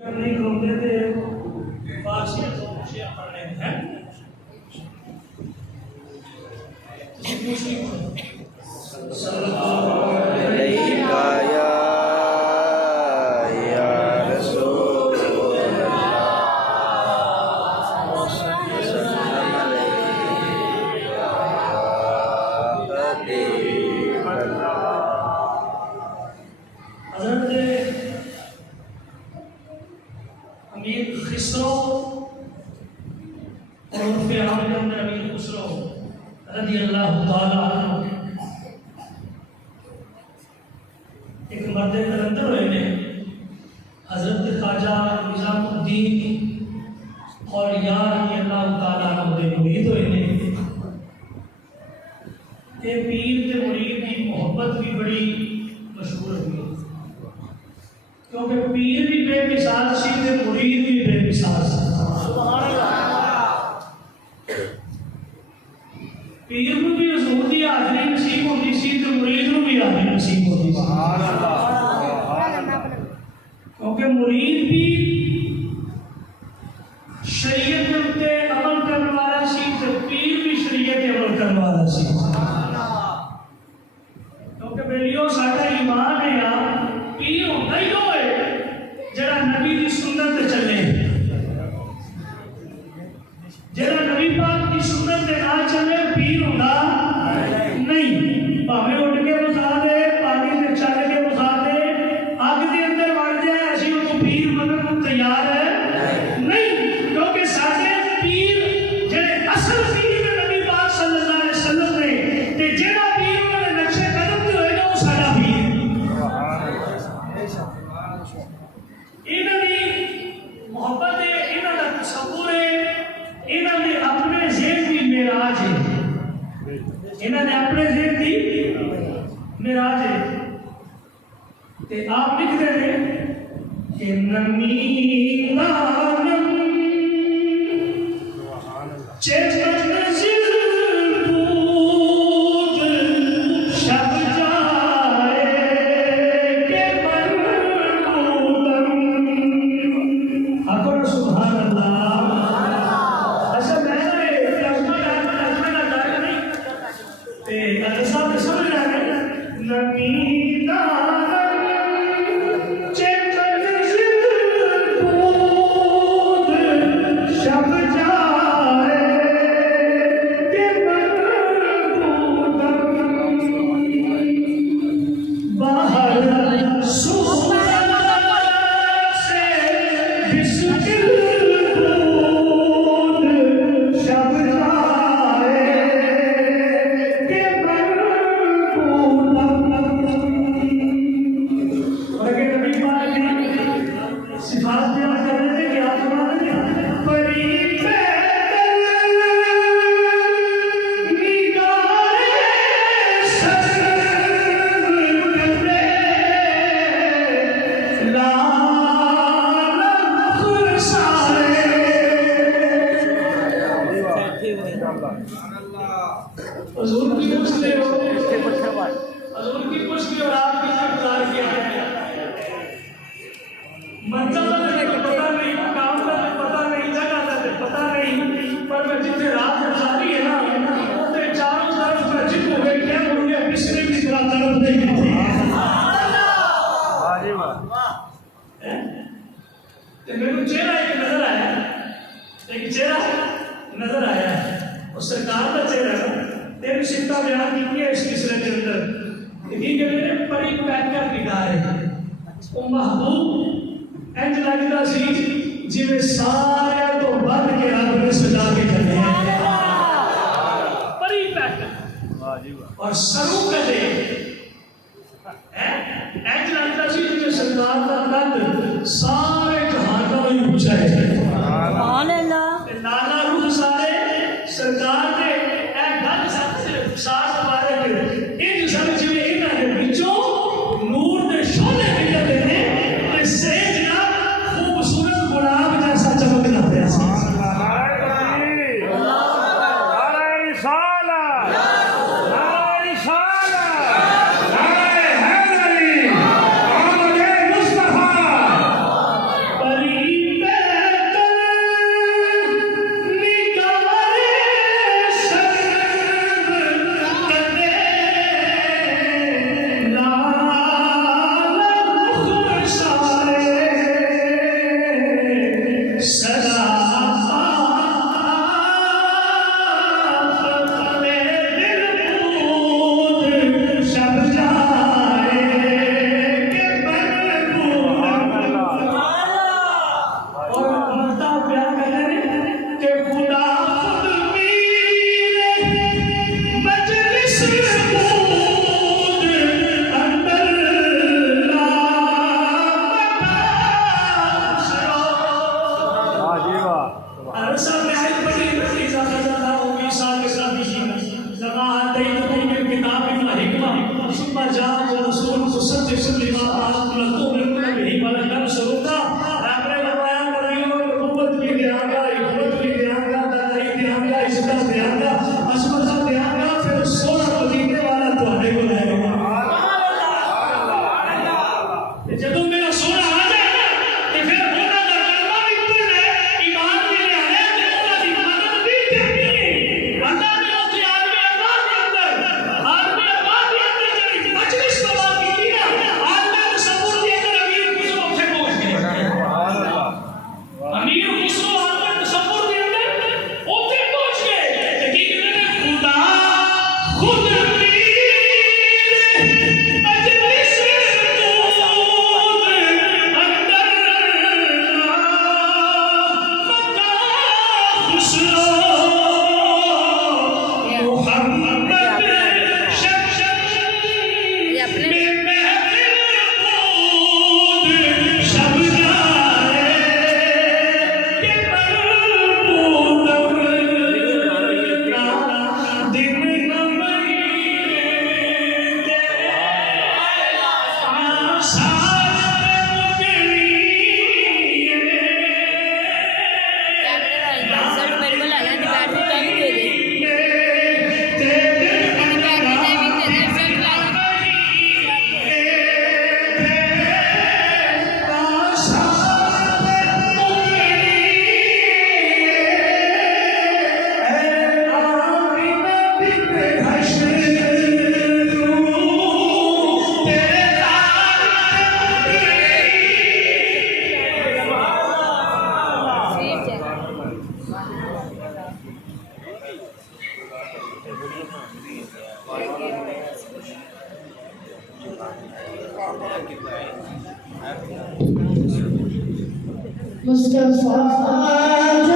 करने होते थे फारसी तो मुझे पढ़ने हैं सल्लल्लाहु अलैहि या रसूल अमीर खिसरो और उनके आम के अंदर अमीर खुसरो रज़ी अल्लाह ताला अन्हु एक मर्द कलंदर हुए ने हजरत ख्वाजा निज़ामुद्दीन और यार रज़ी अल्लाह ताला अन्हु दे मुरीद हुए ने ये पीर के मुरीद की मोहब्बत भी बड़ी मशहूर हुई क्योंकि पीर भी बेमिसाल सी ते मुरीद भी बेमिसाल सी। सुभान अल्लाह। पीर को भी हुजूर दी हाज़री नसीब होती सी ते मुरीद को भी हाज़री नसीब होती सी। सुभान अल्लाह। क्योंकि मुरीद भी शरीयत के उत्ते अमल करने वाला सी ते पीर भी शरीयत पे अमल करने वाला सी। क्योंकि बेलियो साडा ईमान है यार पीर होंदा ही हो जरा नबी की सुन्नत पे चले जरा नबी पाक की सुन्नत पे ना चले पीर होगा नहीं भावे उठ के बुझा दे पानी से चल के बुझा दे आग के अंदर बढ़ जाए ऐसी वो पीर बनने को तैयार है नहीं क्योंकि साडे पीर जेड़े असल पीर नबी पाक सल्लल्लाहु अलैहि वसल्लम ने ते जेड़ा पीर उन्होंने नक्शे कदम ते होएगा वो साडा पीर मोहब्बत है इन्हों का तसव्वुर है इन्हों ने अपने ज़हन की मेराज है इन्हों ने अपने ज़हन की मेराज है ते आप लिखते हैं कि नमी नानम चेतन नजर आया है और सरकार का चेहरा तेरी चिंता बयान की है इस किस्से के अंदर ठीक है मेरे परी पैकर निगाह है वो महबूब इंज लगता सी जिवें सारे तो बंद के रब ने सजा के चले परी पैकर और सरू कदे इंज लगता सी जिवें सरकार का कद सारे जहान का भी ऊंचा है सुभान अल्लाह लाला रूह सारे सरकार ने एक गल सिर्फ साथ मुबारक इन सब जिवें इन्हां दे विचों नूर दे शोले निकलदे ने ते सेज ना खूबसूरत गुलाब जैसा चमकदा पिया सी परी मुस्तफा